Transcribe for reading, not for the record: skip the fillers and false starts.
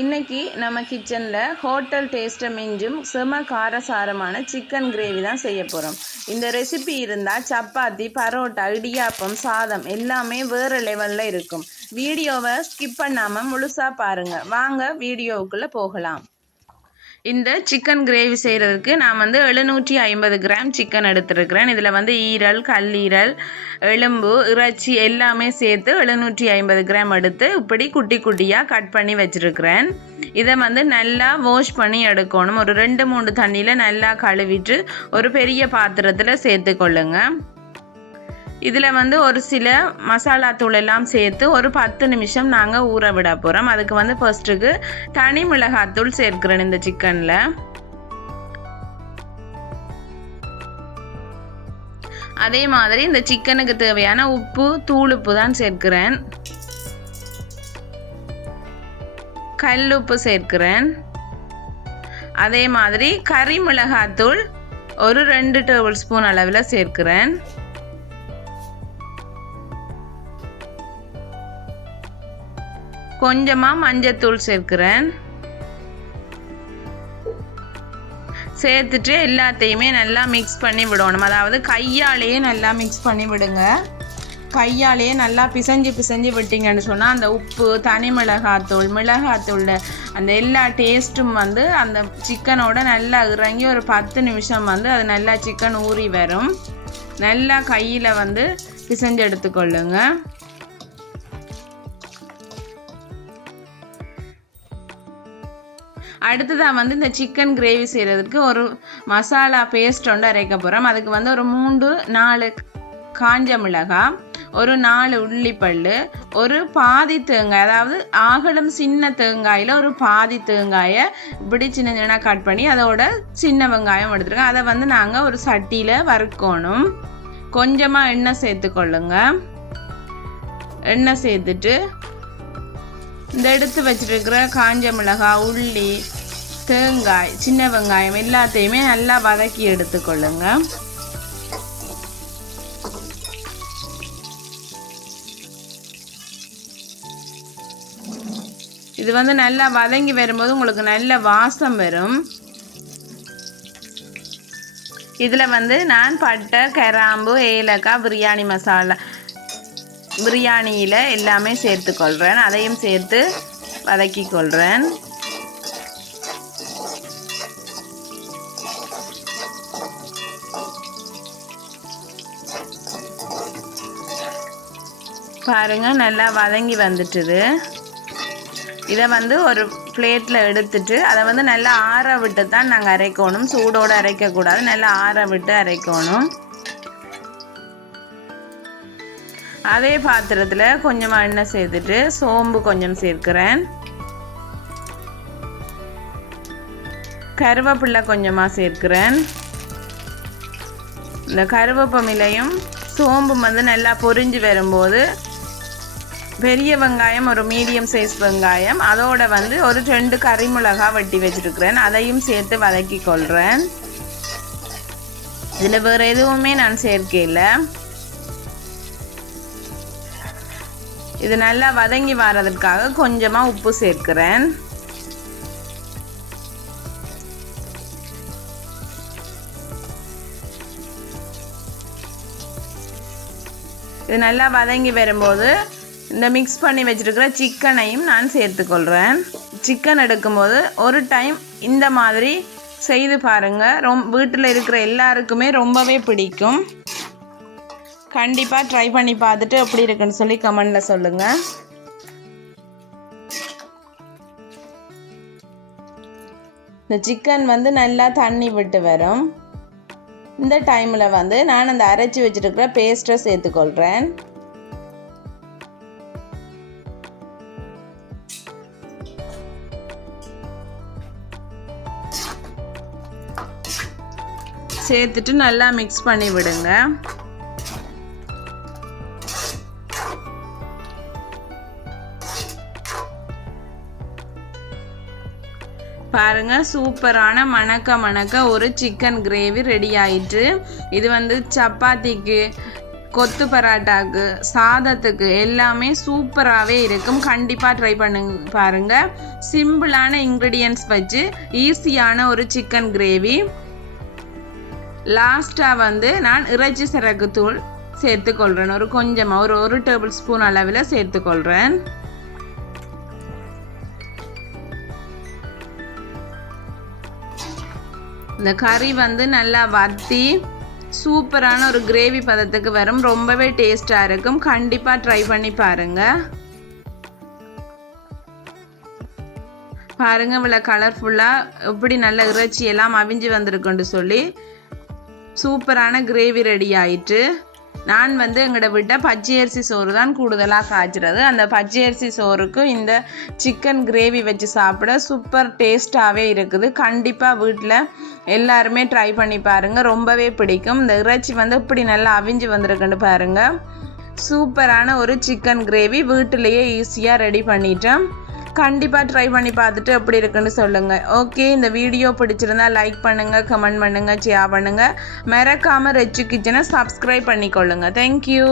இன்னைக்கு நம்ம கிச்சனில் ஹோட்டல் டேஸ்ட்டை மிஞ்சும் செம காரசாரமான சிக்கன் கிரேவி தான் செய்ய போகிறோம். இந்த ரெசிபி இருந்தால் சப்பாத்தி, பரோட்டா, இடியாப்பம், சாதம் எல்லாமே வேறு லெவலில் இருக்கும். வீடியோவை ஸ்கிப் பண்ணாமல் முழுசாக பாருங்கள். வாங்க வீடியோவுக்குள்ளே போகலாம். இந்த சிக்கன் கிரேவி செய்கிறதுக்கு நான் 750 கிராம் சிக்கன் எடுத்துருக்கிறேன். இதில் ஈரல், கல்லீரல், எலும்பு, இறைச்சி எல்லாமே சேர்த்து 750 கிராம் எடுத்து இப்படி குட்டி குட்டியாக கட் பண்ணி வச்சுருக்கிறேன். இதை நல்லா வாஷ் பண்ணி எடுக்கணும். ஒரு 2-3 தண்ணியில் நல்லா கழுவிட்டு ஒரு பெரிய பாத்திரத்தில் சேர்த்துக்கொள்ளுங்க. இதில் ஒரு சில மசாலா தூள் எல்லாம் சேர்த்து ஒரு 10 நிமிஷம் நாங்கள் ஊற விட போகிறோம். அதுக்கு ஃபர்ஸ்ட்டுக்கு தனி மிளகாத்தூள் சேர்க்கிறேன் இந்த சிக்கனில். அதே மாதிரி இந்த சிக்கனுக்கு தேவையான உப்பு, தூளுப்பு தான் சேர்க்கிறேன். கல்லுப்பு சேர்க்கிறேன். அதே மாதிரி கறி மிளகாத்தூள் ஒரு 2 டேபிள் ஸ்பூன் அளவில் சேர்க்கிறேன். கொஞ்சமாக மஞ்சத்தூள் சேர்க்கிறேன். சேர்த்துட்டு எல்லாத்தையுமே நல்லா மிக்ஸ் பண்ணி விடணும். அதாவது கையாலேயே நல்லா மிக்ஸ் பண்ணி விடுங்க. கையாலேயே நல்லா பிசைஞ்சு விட்டீங்கன்னு சொன்னால் அந்த உப்பு, தனி மிளகாத்தூள் அந்த எல்லா டேஸ்ட்டும் அந்த சிக்கனோட நல்லா இறங்கி ஒரு 10 நிமிஷம் அது நல்லா சிக்கன் ஊறி வரும். நல்லா கையில் பிசைஞ்சு எடுத்துக்கொள்ளுங்க. அடுத்ததாக இந்த சிக்கன் கிரேவி செய்கிறதுக்கு ஒரு மசாலா பேஸ்ட் ஒன்று அரைக்க போகிறோம். அதுக்கு ஒரு 3-4 காஞ்ச மிளகாய், ஒரு 4 உள்ளிப்பல், ஒரு பாதி தேங்காய், அதாவது ஆகலம் சின்ன தேங்காயில் ஒரு பாதி தேங்காயை இப்படி சின்ன கட் பண்ணி அதோட சின்ன வெங்காயம் எடுத்துருக்கோம். அதை நாங்கள் ஒரு சட்டியில் வறுக்கணும். கொஞ்சமாக எண்ணெய் சேர்த்துக்கொள்ளுங்க. எண்ணெய் சேர்த்துட்டு இந்த எடுத்து வச்சுருக்கிற காஞ்ச மிளகாய், உள்ளி, தேங்காய், சின்ன வெங்காயம் எல்லாத்தையுமே நல்லா வதக்கி எடுத்துக்கொள்ளுங்க. இது நல்லா வதங்கி வரும்போது உங்களுக்கு நல்ல வாசம் வரும். இதில் நான் பட்டை, கிராம்பு, ஏலக்காய், பிரியாணி மசாலா, பிரியாணியில் எல்லாமே சேர்த்துக்கொள்கிறேன். அதையும் சேர்த்து வதக்கி கொள்கிறேன். பாருங்கள், நல்லா வதங்கி வந்துட்டுது. இதை ஒரு பிளேட்டில் எடுத்துட்டு அதை நல்லா ஆற விட்டு தான் நாங்கள் அரைக்கணும். சூடோடு அரைக்கக்கூடாது, நல்லா ஆற விட்டு அரைக்கணும். அதே பாத்திரத்தில் கொஞ்சமாக எண்ணெய் சேர்த்துட்டு சோம்பு கொஞ்சம் சேர்க்கிறேன். கருவேப்பிலை கொஞ்சமாக சேர்க்கிறேன். இந்த கருவேப்பிலையும் சோம்பு நல்லா பொரிஞ்சு வரும்போது பெரிய வெங்காயம், ஒரு மீடியம் சைஸ் வெங்காயம், அதோட ஒரு 2 கறி மிளகாய் வெட்டி வச்சுருக்கிறேன். அதையும் சேர்த்து வதக்கி கொள்கிறேன். இதில் வேறு எதுவுமே நான் சேர்க்கல. இது நல்லா வதங்கி வர்றதுக்காக கொஞ்சமாக உப்பு சேர்க்கிறேன். இது நல்லா வதங்கி வரும்போது இந்த மிக்ஸ் பண்ணி வச்சுருக்கிற சிக்கனையும் நான் சேர்த்துக்கொள்கிறேன். சிக்கன் எடுக்கும்போது ஒரு டைம் இந்த மாதிரி செய்து பாருங்கள். வீட்டில் இருக்கிற எல்லாருக்குமே ரொம்பவே பிடிக்கும். கண்டிப்பாக ட்ரை பண்ணி பார்த்துட்டு எப்படி இருக்குன்னு சொல்லி கமெண்டில் சொல்லுங்கள். இந்த சிக்கன் நல்லா தண்ணி விட்டு வரும். இந்த டைமில் நான் அந்த அரைச்சி வச்சுருக்கிற பேஸ்ட்டை சேர்த்துக்கொள்கிறேன். சேர்த்துட்டு நல்லா மிக்ஸ் பண்ணி விடுங்க. பாருங்க, சூப்பரான மணக்க ஒரு சிக்கன் கிரேவி ரெடி ஆயிட்டு. இது சப்பாத்திக்கு, கொத்து பராட்டாக்கு, சாதத்துக்கு எல்லாமே சூப்பராகவே இருக்கும். கண்டிப்பாக ட்ரை பண்ணுங்க பாருங்கள். சிம்பிளான இன்க்ரீடியன்ட்ஸ் வச்சு ஈஸியான ஒரு சிக்கன் கிரேவி. லாஸ்ட்டாக வந்து நான் இறைச்சி சரக்கு தூள் சேர்த்துக்கொள்கிறேன். ஒரு கொஞ்சமாக ஒரு டேபிள் ஸ்பூன் அளவில் சேர்த்துக்கொள்கிறேன். இந்த கறி வந்து நல்லா வத்தி சூப்பரான ஒரு கிரேவி பதத்துக்கு வரும். ரொம்பவே டேஸ்டாக இருக்கும். கண்டிப்பாக ட்ரை பண்ணி பாருங்கள். பாருங்கள் இவ்வளோ கலர்ஃபுல்லாக எப்படி நல்ல இறைச்சி எல்லாம் அவிஞ்சு வந்திருக்குன்னு சொல்லி சூப்பரான கிரேவி ரெடி ஆயிட்டு. நான் வந்து எங்களோட விட்ட பச்சையரிசி சோறு தான் கூடுதலாக காய்ச்சிறது. அந்த பச்சையரிசி சோறுக்கு இந்த சிக்கன் கிரேவி வச்சு சாப்பிட சூப்பர் டேஸ்ட்டாகவே இருக்குது. கண்டிப்பாக வீட்டில் எல்லாருமே ட்ரை பண்ணி பாருங்கள். ரொம்பவே பிடிக்கும். இந்த இறைச்சி வந்து இப்படி நல்லா அவிஞ்சு வந்திருக்குன்னு பாருங்கள். சூப்பரான ஒரு சிக்கன் கிரேவி வீட்டிலையே ஈஸியாக ரெடி பண்ணிட்டோம். கண்டிப்பாக ட்ரை பண்ணி பார்த்துட்டு எப்படி இருக்குன்னு சொல்லுங்கள். ஓகே, இந்த வீடியோ பிடிச்சிருந்தா லைக் பண்ணுங்கள், கமெண்ட் பண்ணுங்கள், ஷேர் பண்ணுங்கள். மறக்காமல் ரெச்சு கிச்சனை சப்ஸ்கிரைப் பண்ணிக்கொள்ளுங்கள். தேங்க்யூ.